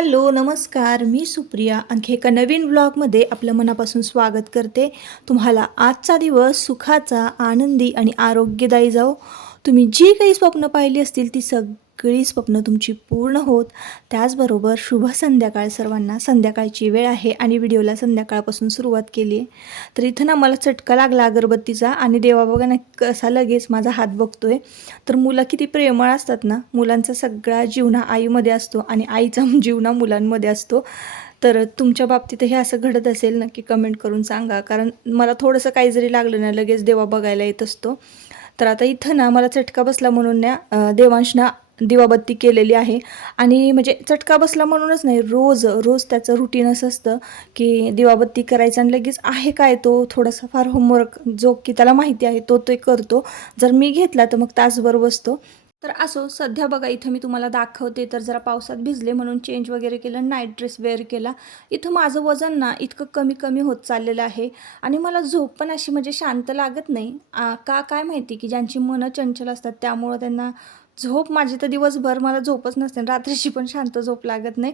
Hello नमस्कार, मी सुप्रिया आणखी एका नवीन ब्लॉगमध्ये आपलं मनापासून स्वागत करते. तुम्हाला आजचा दिवस सुखाचा, आनंदी आणि आरोग्यदायी जाओ. तुम्ही जी काही स्वप्न पाहिली असतील ती सगळी स्वप्न तुमची पूर्ण होत. त्याचबरोबर शुभ संध्याकाळ सर्वांना. संध्याकाळची वेळ आहे आणि व्हिडिओला संध्याकाळपासून सुरुवात केली आहे. तर इथं ना मला चटका लागला अगरबत्तीचा आणि देवा बघा ना कसा लगेच माझा हात बघतोय. तर मुलं किती प्रेमळ असतात ना. मुलांचा सगळा जीवना आईमध्ये असतो आणि आईचा जीवना मुलांमध्ये असतो. तर तुमच्या बाबतीत हे असं घडत असेल नक्की कमेंट करून सांगा, कारण मला थोडंसं काही जरी लागलं ना लगेच देवा बघायला येत असतो. तर आता इथं ना मला चटका बसला म्हणून ना देवांशना दिवाबत्ती केलेली आहे. आणि म्हणजे चटका बसला म्हणूनच नाही, रोज रोज त्याचं रुटीनच असतं की दिवाबत्ती करायचं आणि लगेच आहे काय तो थोडासा फार होमवर्क जो की त्याला माहिती आहे तो ते करतो. जर मी घेतला तर मग तासभर बसतो. तर असो, सध्या बघा इथं मी तुम्हाला दाखवते. तर जरा पावसात भिजले म्हणून चेंज वगैरे केलं, नाईट ड्रेस वेअर केला. इथं माझं वजन ना इतकं कमी कमी होत चाललेलं आहे आणि मला झोप पण अशी म्हणजे शांत लागत नाही. का काय माहिती, की ज्यांची मनं चंचल असतात त्यामुळं त्यांना झोप, माझी तर दिवसभर मला झोपच नसते, रात्रीची पण शांत झोप लागत नाही.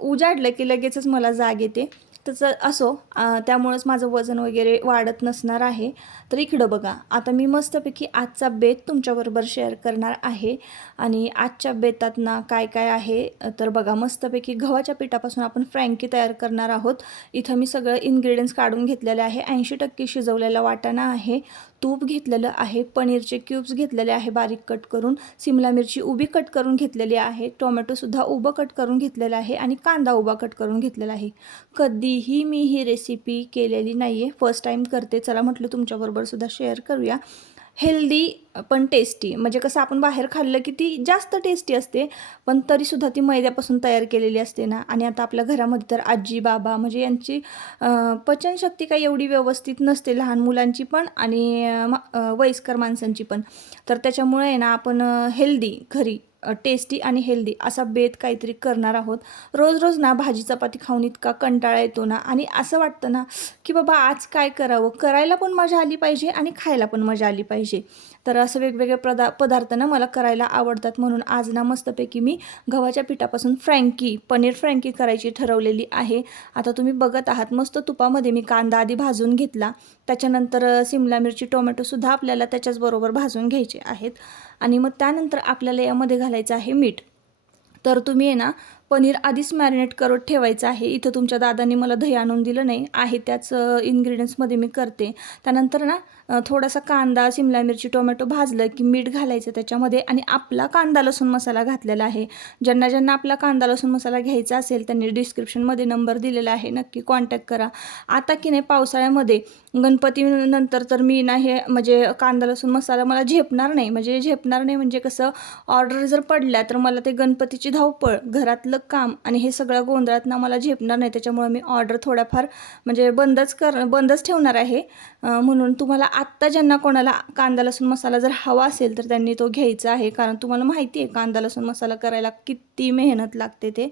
उजाडलं की लगेचच मला जाग येते. तसं असो, त्यामुळंच माझं वजन वगैरे वाढत नसणार आहे. तर इकडं बघा, आता मी मस्तपैकी आजचा बेत तुमच्याबरोबर शेअर करणार आहे. आणि आजच्या बेतात ना काय काय आहे तर बघा, मस्तपैकी गव्हाच्या पिठापासून आपण फ्रँकी तयार करणार आहोत. इथं मी सगळं इन्ग्रेडियंट्स काढून घेतलेले आहे. 80% शिजवलेला वाटाणा आहे, तूप घेतलेलं आहे, पनीरचे क्यूब्स घेतलेले आहे बारीक कट करून, सिमला मिरची उभी कट करून घेतलेली आहे, टोमॅटोसुद्धा उभं कट करून घेतलेलं आहे आणि कांदा उभा कट करून घेतलेला आहे. कधीही मी ही रेसिपी केलेली नाही आहे, फर्स्ट टाईम करते. चला म्हटलं तुमच्याबरोबर सुद्धा शेअर करूया. हेल्दी पण टेस्टी, म्हणजे कसं आपण बाहेर खाल्लं की ती जास्त टेस्टी असते, पण तरीसुद्धा ती मैद्यापासून तयार केलेली असते ना. आणि आता आपल्या घरामध्ये तर आजी बाबा म्हणजे यांची पचनशक्ती काही एवढी व्यवस्थित नसते, लहान मुलांची पण आणि वयस्कर माणसांची पण. तर त्याच्यामुळे आहे ना आपण हेल्दी घरी टेस्टी आणि हेल्दी असा बेत काहीतरी करणार आहोत. रोज रोज ना भाजी चपाती खाऊन इतका कंटाळा येतो ना, आणि असं वाटतं ना की बाबा आज काय करावं, करायला पण मजा आली पाहिजे आणि खायला पण मजा आली पाहिजे. तर असं वेगवेगळे पदार्थ ना मला करायला आवडतात, म्हणून आज ना मस्तपैकी मी गव्हाच्या पिठापासून पनीर फ्रँकी करायची ठरवलेली आहे. आता तुम्ही बघत आहात, मस्त तुपामध्ये मी कांदा आधी भाजून घेतला, त्याच्यानंतर सिमला मिरची टोमॅटोसुद्धा आपल्याला त्याच्याचबरोबर भाजून घ्यायचे आहेत. आणि मग त्यानंतर आपल्याला यामध्ये घालायचं आहे मीठ. तर तुम्ही आहे ना पनीर आधीच मॅरिनेट करत ठेवायचं आहे. इथं तुमच्या दादांनी मला दही आणून दिलं नाही आहे, त्याच इन्ग्रेडियंट्समध्ये मी करते. त्यानंतर ना थोडासा कांदा, सिमला मिरची, टोमॅटो भाजलं की मीठ घालायचं त्याच्यामध्ये आणि आपला कांदा लसूण मसाला घातलेला आहे. ज्यांना ज्यांना आपला कांदा लसूण मसाला घ्यायचा असेल त्यांनी डिस्क्रिप्शनमध्ये नंबर दिलेला आहे, नक्की कॉन्टॅक्ट करा. आता की नाही पावसाळ्यामध्ये गणपतीनंतर तर मी ना हे म्हणजे कांदा लसूण मसाला मला झेपणार नाही. म्हणजे कसं, ऑर्डर जर पडल्या तर मला ते गणपतीची धावपळ, घरातलं काम आणि हे सगळ्या गोंधळात ना मला झेपणार नाही. त्याच्यामुळे मी ऑर्डर थोड्याफार म्हणजे बंदच ठेवणार आहे. म्हणून तुम्हाला आत्ता ज्यांना कोणाला कांदा लसूण मसाला जर हवा असेल तर त्यांनी तो घ्यायचा आहे, कारण तुम्हाला माहिती आहे कांदा लसूण मसाला करायला किती मेहनत लागते ते.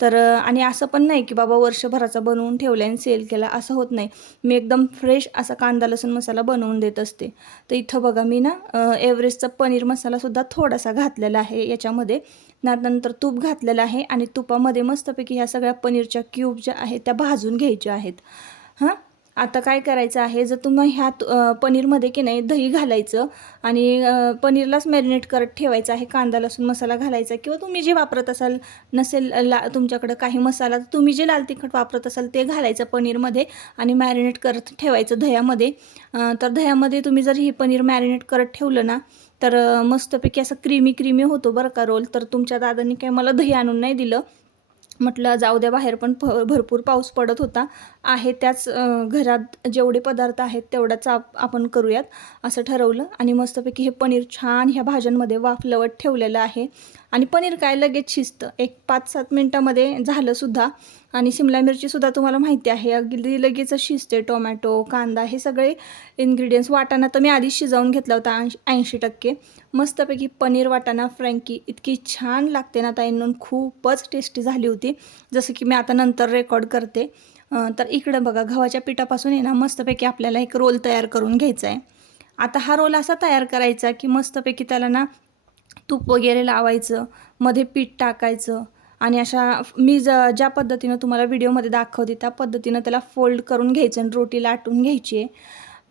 तर आणि असं पण नाही की बाबा वर्षभराचा बनवून ठेवला आणि सेल केला, असं होत नाही. मी एकदम फ्रेश असा कांदा लसूण मसाला बनवून देत असते. तर इथं बघा मी ना एव्हरेस्टचा पनीर मसालासुद्धा थोडासा घातलेला आहे याच्यामध्ये. त्यानंतर तूप घातलेलं आहे आणि तुपामध्ये मस्तपैकी ह्या सगळ्या पनीरच्या क्यूब ज्या आहेत त्या भाजून घ्यायच्या आहेत. हां, आता काय करायचं आहे, जर तुम्ही ह्या पनीरमध्ये की नाही दही घालायचं आणि पनीरलाच मॅरिनेट करत ठेवायचं आहे. कांदा लसूण मसाला घालायचा किंवा तुम्ही जे वापरत असाल, नसेल तुमच्याकडं काही मसाला तर तुम्ही जे लाल तिखट वापरत असाल ते घालायचं पनीरमध्ये आणि मॅरिनेट करत ठेवायचं दह्यामध्ये. तर दह्यामध्ये तुम्ही जर ही पनीर मॅरिनेट करत ठेवलं ना तर मस्तपैकी असं क्रीमी होतो बरं का रोल. तर तुमच्या दादांनी काही मला दही आणून नाही दिलं. म्हटलं जाऊ द्या, बाहेर पण भरपूर पाऊस पडत होता आहे, त्याच घरात जेवढे पदार्थ आहेत तेवढाच आपण करूयात असं ठरवलं. आणि मस्तपैकी हे पनीर छान ह्या भाज्यांमध्ये वाफलवत ठेवलेलं आहे. आणि पनीर काय लगेच शिजतं, एक 5-7 मिनटामध्ये झालंसुद्धा. आणि सिमला मिरचीसुद्धा तुम्हाला माहिती आहे अगदी लगेचच शिजते. टोमॅटो, कांदा हे सगळे इन्ग्रेडियंट्स. वाटाणा तर मी आधीच शिजवून घेतला होता 80%. मस्तपैकी पनीर वाटाणा फ्रँकी इतकी छान लागते ना ताईंनो, खूपच टेस्टी झाली होती, जसं की मी आता नंतर रेकॉर्ड करते. तर इकडं बघा, गव्हाच्या पिठापासून आहे ना मस्तपैकी आपल्याला एक रोल तयार करून घ्यायचा आहे. आता हा रोल असा तयार करायचा की मस्तपैकी त्याला ना तूप वगैरे लावायचं, मध्ये पीठ टाकायचं आणि अशा मी ज्या पद्धतीनं तुम्हाला व्हिडिओमध्ये दाखवते त्या पद्धतीनं त्याला फोल्ड करून घ्यायचं आणि रोटी लाटून घ्यायची आहे.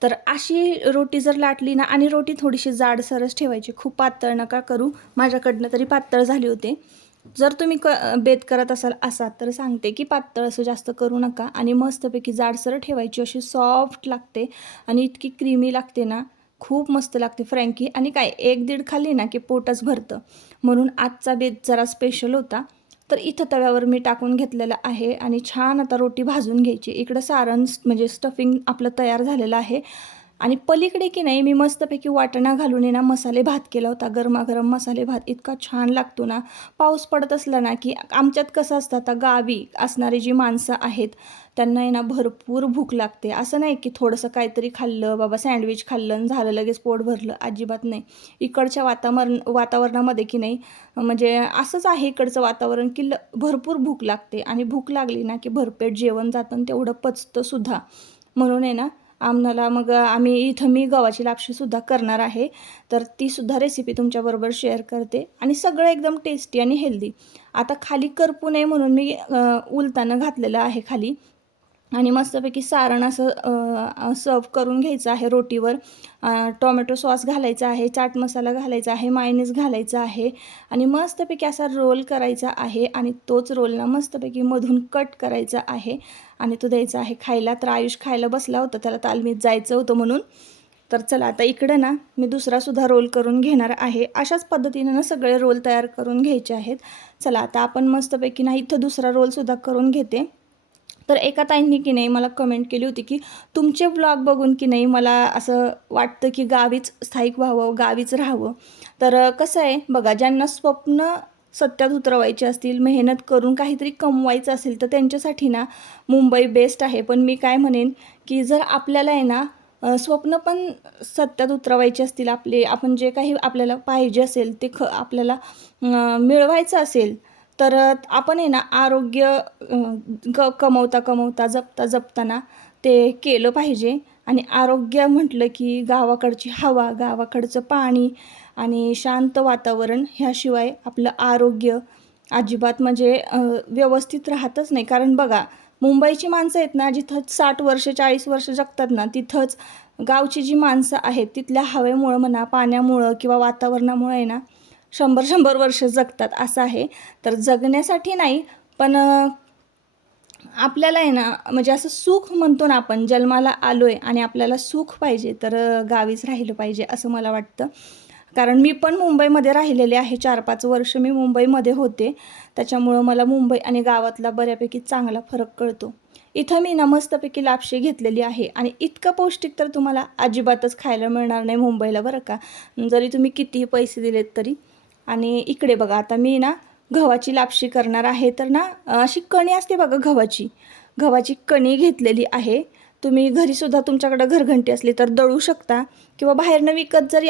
तर अशी रोटी जर लाटली ना, आणि रोटी थोडीशी जाडसरच ठेवायची, खूप पातळ नका करू. माझ्याकडनं तरी पातळ झाली होते. जर तुम्ही बेत करत असाल तर सांगते की पातळ असं जास्त करू नका आणि मस्तपैकी जाडसर ठेवायची. अशी सॉफ्ट लागते आणि इतकी क्रीमी लागते ना, खूप मस्त लागते फ्रँकी. आणि काय 1-1.5 खाल्ली ना की पोटच भरतं. म्हणून आजचा बेत जरा स्पेशल होता. तर इथं तव्यावर मी टाकून घेतलेलं आहे आणि छान आता रोटी भाजून घ्यायची. इकडं सारण म्हणजे स्टफिंग आपलं तयार झालेलं आहे. आणि पलीकडे की नाही मी मस्तपैकी वाटणा घालून ना मसाले भात केला होता. गरमागरम मसाले भात इतका छान लागतो ना. पाऊस पडत असला ना की आमच्यात कसं असतं, आता गावी असणारी जी माणसं आहेत त्यांना आहे ना भरपूर भूक लागते. असं नाही की थोडंसं काहीतरी खाल्लं बाबा, सँडविच खाल्लं आणि झालं लगेच पोट भरलं, अजिबात नाही. इकडच्या वातावरणामध्ये की नाही म्हणजे असंच आहे इकडचं वातावरण की भरपूर भूक लागते आणि भूक लागली ना की भरपेट जेवण जातं आणि तेवढं पचतं सुद्धा. म्हणून आहे ना आम्हाला मग मी गव्हाची लापशीसुद्धा करणार आहे. तर तीसुद्धा रेसिपी तुमच्याबरोबर शेअर करते आणि सगळं एकदम टेस्टी आणि हेल्दी. आता खाली करपू नये म्हणून मी उलतानं घातलेलं आहे खाली. आणि मस्तपैकी सारण असं सर्व करून घ्यायचं आहे रोटीवर. टोमॅटो सॉस घालायचा आहे, चाट मसाला घालायचा आहे, मायोनीज घालायचा आहे आणि मस्तपैकी असा रोल करायचा आहे आणि तोच रोल ना मस्तपैकी मधून कट करायचा आहे आणि तो द्यायचा आहे खायला. तर आयुष खायला बसला होता, त्याला तालमीत जायचं होतं म्हणून. तर चला आता इकडं ना मी दुसरासुद्धा रोल करून घेणार आहे. अशाच पद्धतीनं ना सगळे रोल तयार करून घ्यायचे आहेत. चला आता आपण मस्तपैकी ना इथं दुसरा रोलसुद्धा करून घेते. तर एका ताईंनी की नाही मला कमेंट केली होती की तुमचे व्लॉग बघून की नाही मला असं वाटतं की गावीच स्थायिक व्हावं, गावीच राहावं. तर कसं आहे बघा, ज्यांना स्वप्न सत्यात उतरवायचे असतील, मेहनत करून काहीतरी कमवायचं असेल तर त्यांच्यासाठी ना मुंबई बेस्ट आहे. पण मी काय म्हणेन की जर आपल्याला आहे ना स्वप्न पण सत्यात उतरवायचे असतील, आपण जे काही आपल्याला पाहिजे असेल ते आपल्याला मिळवायचं असेल, तर आपण आहे ना आरोग्य कमवता कमवता जपता जपताना ते केलं पाहिजे. आणि आरोग्य म्हटलं की गावाकडची हवा, गावाकडचं पाणी आणि शांत वातावरण ह्याशिवाय आपलं आरोग्य अजिबात म्हणजे व्यवस्थित राहतच नाही. कारण बघा, मुंबईची माणसं आहेत ना, जिथं 60 वर्ष 40 वर्ष जगतात ना, तिथंच गावची जी माणसं आहेत तिथल्या हवेमुळं म्हणा, पाण्यामुळं किंवा वातावरणामुळे आहे ना 100-100 वर्ष जगतात असं आहे. तर जगण्यासाठी नाही, पण आपल्याला आहे ना म्हणजे असं सुख म्हणतो ना, आपण जन्माला आलो आहे आणि आपल्याला सुख पाहिजे तर गावीच राहिलं पाहिजे असं मला वाटतं. कारण मी पण मुंबईमध्ये राहिलेले आहे, 4-5 वर्ष मी मुंबईमध्ये होते. त्याच्यामुळं मला मुंबई आणि गावातला बऱ्यापैकी चांगला फरक कळतो. इथं मी ना मस्तपैकी लापशी घेतलेली आहे आणि इतकं पौष्टिक तर तुम्हाला अजिबातच खायला मिळणार नाही मुंबईला बरं का, जरी तुम्ही कितीही पैसे दिलेत तरी. आणि इकडे बघा आता मी ना गव्हाची लापशी करणार आहे. तर ना अशी कणी असते बघा गव्हाची कणी घेतलेली आहे. तुम्ही घरीसुद्धा तुमच्याकडं घरघंटी असली तर दळू शकता किंवा बाहेरनं विकत जरी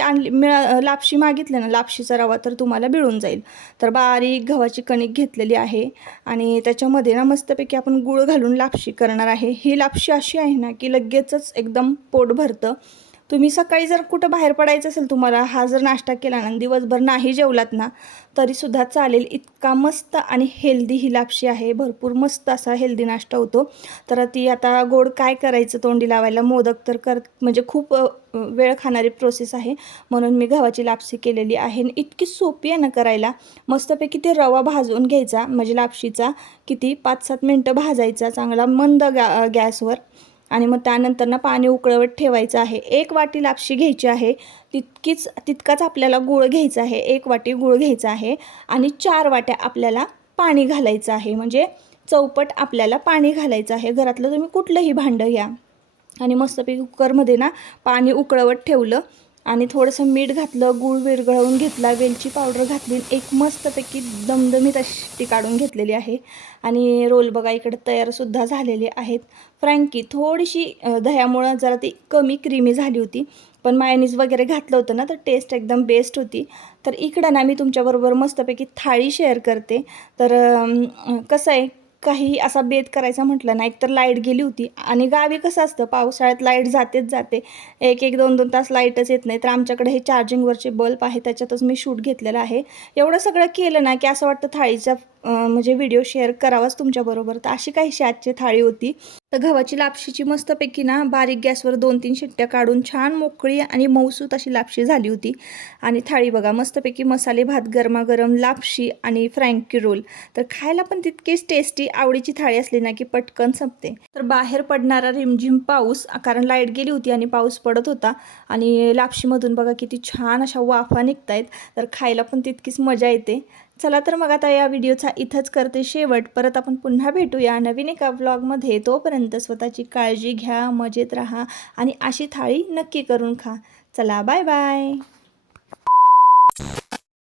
लापशी मागितली ना, लापशीचा रवा तर तुम्हाला मिळून जाईल. तर बारीक गव्हाची कणिक घेतलेली आहे आणि त्याच्यामध्ये ना मस्तपैकी आपण गूळ घालून लापशी करणार आहे. ही लापशी अशी आहे ना की लगेचच एकदम पोट भरतं. तुम्ही सकाळी जर कुठं बाहेर पडायचं असेल तुम्हाला, हा जर नाश्ता केला ना दिवसभर नाही जेवलात ना तरीसुद्धा चालेल. इतका मस्त आणि हेल्दी ही लापशी आहे. भरपूर मस्त असा हेल्दी नाश्ता होतो. तर ती आता गोड काय करायचं तोंडी लावायला, मोदक तर म्हणजे खूप वेळ खाणारी प्रोसेस आहे. म्हणून मी गव्हाची लापशी केलेली आहे. इतकी सोपी आहे ना करायला. मस्तपैकी ते रवा भाजून घ्यायचा, म्हणजे लापशीचा किती 5-7 मिनटं भाजायचा चांगला मंद गॅसवर. आणि मग त्यानंतर ना पाणी उकळवत ठेवायचं आहे. 1 वाटी लापशी घ्यायची आहे, तितकाच आपल्याला गूळ घ्यायचा आहे. 1 वाटी गूळ घ्यायचा आहे आणि 4 वाट्या आपल्याला पाणी घालायचं आहे. म्हणजे चौपट आपल्याला पाणी घालायचं आहे. घरातलं तुम्ही कुठलंही भांडं घ्या आणि मस्तपैकी कुकरमध्ये ना पाणी उकळवत ठेवलं आणि थोडंसं मीठ घातलं, गूळ विरघळवून घेतला, वेलची पावडर घातली, एक मस्तपैकी दमदमीत अशी काढून घेतलेली आहे. आणि रोल बघा इकडे तयारसुद्धा झालेले आहेत. फ्रँकी थोडीशी दह्यामुळं जरा ती कमी क्रीमी झाली होती, पण मायोनीज वगैरे घातलं होतं ना तर टेस्ट एकदम बेस्ट होती. तर इकडं ना मी तुमच्याबरोबर मस्तपैकी थाळी शेअर करते. तर कसं आहे, काही असा बेत करायचा म्हटलं ना, एकतर लाईट गेली होती आणि गावी कसं असतं पावसाळ्यात लाईट जातेच जाते, 1-1, 2-2 तास लाईटच येत नाही. तर आमच्याकडे हे चार्जिंगवरचे बल्ब आहे, त्याच्यातच मी शूट घेतलेलं आहे. एवढं सगळं केलं ना की असं वाटतं थाळीचा म्हणजे व्हिडिओ शेअर करावाच तुमच्याबरोबर. तर अशी काहीशी आजची थाळी होती. तर गव्हाची लापशीची मस्तपैकी ना बारीक गॅसवर 2-3 शिट्ट्या काढून छान मोकळी आणि मऊसूत अशी लापशी झाली होती. आणि थाळी बघा मस्तपैकी मसाले भात, गरमागरम लापशी आणि फ्रँकी रोल. तर खायला पण तितकीच टेस्टी. आवडीची थाळी असली ना की पटकन संपते. तर बाहेर पडणारा रिमझिम पाऊस, कारण लाईट गेली होती आणि पाऊस पडत होता. आणि लापशीमधून बघा किती छान अशा वाफा निघतायत. तर खायला पण तितकीच मजा येते. चला तर मग आता या व्हिडिओचा इथंच करते शेवट. परत आपण पुन्हा भेटूया नवीन एका व्लॉगमध्ये. तोपर्यंत स्वतःची काळजी घ्या, मजेत राहा आणि अशी थाळी नक्की करून खा. चला बाय बाय.